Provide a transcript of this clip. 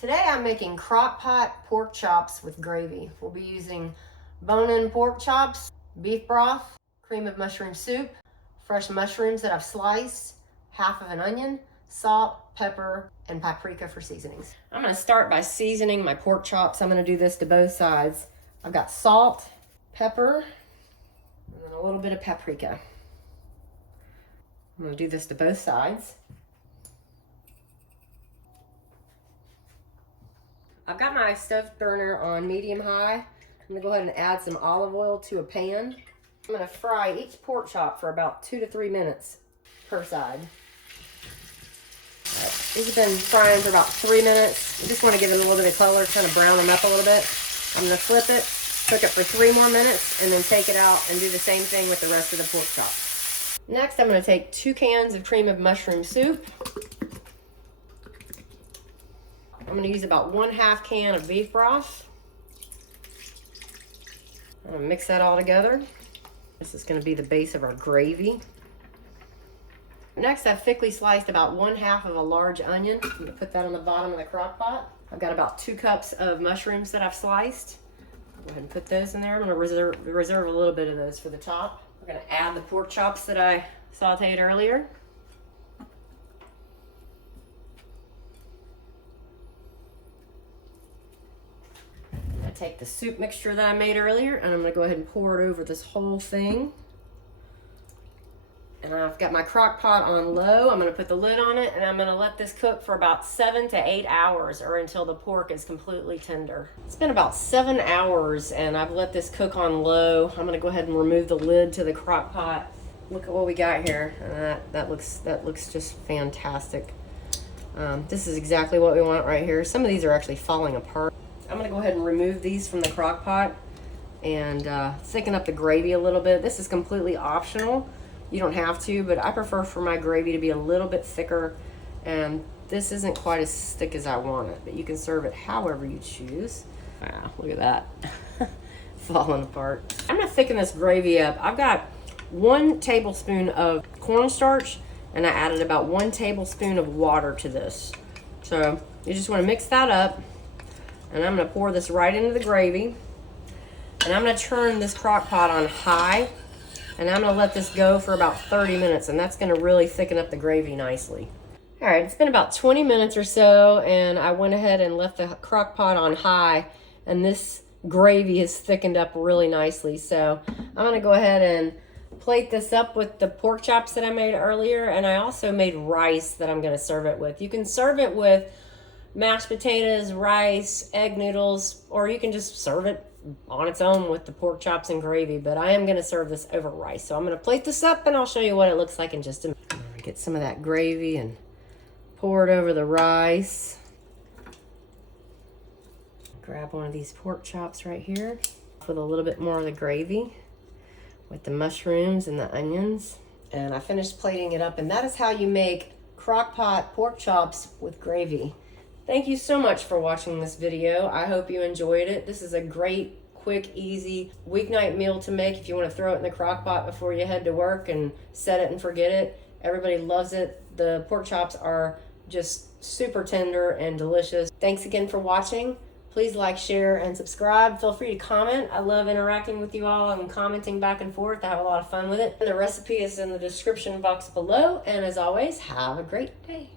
Today I'm making Crockpot pork chops with gravy. We'll be using bone-in pork chops, beef broth, cream of mushroom soup, fresh mushrooms that I've sliced, half of an onion, salt, pepper, and paprika for seasonings. I'm gonna start by seasoning my pork chops. I'm gonna do this to both sides. I've got salt, pepper, and then a little bit of paprika. I'm gonna do this to both sides. I've got my stove burner on medium high. I'm gonna go ahead and add some olive oil to a pan. I'm gonna fry each pork chop for about 2 to 3 minutes per side. Right. These have been frying for about 3 minutes. I just wanna give them a little bit of color, kind of brown them up a little bit. I'm gonna flip it, cook it for 3 more minutes, and then take it out and do the same thing with the rest of the pork chop. Next, I'm gonna take 2 cans of cream of mushroom soup. I'm going to use about 1/2 can of beef broth. I'm going to mix that all together. This is going to be the base of our gravy. Next, I've thickly sliced about 1/2 of a large onion. I'm going to put that on the bottom of the crock pot. I've got about 2 cups of mushrooms that I've sliced. Go ahead and put those in there. I'm going to reserve a little bit of those for the top. We're going to add the pork chops that I sauteed earlier. Take the soup mixture that I made earlier and I'm going to go ahead and pour it over this whole thing. And I've got my crock pot on low. I'm going to put the lid on it and I'm going to let this cook for about 7 to 8 hours or until the pork is completely tender. It's been about 7 hours and I've let this cook on low. I'm going to go ahead and remove the lid to the crock pot. Look at what we got here. And that looks just fantastic. This is exactly what we want right here. Some of these are actually falling apart. I'm gonna go ahead and remove these from the crock pot and thicken up the gravy a little bit. This is completely optional. You don't have to, but I prefer for my gravy to be a little bit thicker, and this isn't quite as thick as I want it, but you can serve it however you choose. Wow, look at that. Falling apart. I'm gonna thicken this gravy up. I've got 1 tablespoon of corn starch, and I added about 1 tablespoon of water to this. So you just wanna mix that up. And I'm gonna pour this right into the gravy. And I'm gonna turn this crock pot on high. And I'm gonna let this go for about 30 minutes. And that's gonna really thicken up the gravy nicely. All right, it's been about 20 minutes or so. And I went ahead and left the crock pot on high. And this gravy has thickened up really nicely. So I'm gonna go ahead and plate this up with the pork chops that I made earlier. And I also made rice that I'm gonna serve it with. You can serve it with mashed potatoes, rice, egg noodles, or you can just serve it on its own with the pork chops and gravy, but I am going to serve this over rice. So I'm going to plate this up and I'll show you what it looks like in just a minute. Get some of that gravy and pour it over the rice. Grab one of these pork chops right here with a little bit more of the gravy with the mushrooms and the onions. And I finished plating it up, and that is how you make Crockpot pork chops with gravy. Thank you so much for watching this video. I hope you enjoyed it. This is a great, quick, easy weeknight meal to make if you want to throw it in the crock pot before you head to work and set it and forget it. Everybody loves it. The pork chops are just super tender and delicious. Thanks again for watching. Please like, share, and subscribe. Feel free to comment. I love interacting with you all and commenting back and forth. I have a lot of fun with it. The recipe is in the description box below. And as always, have a great day.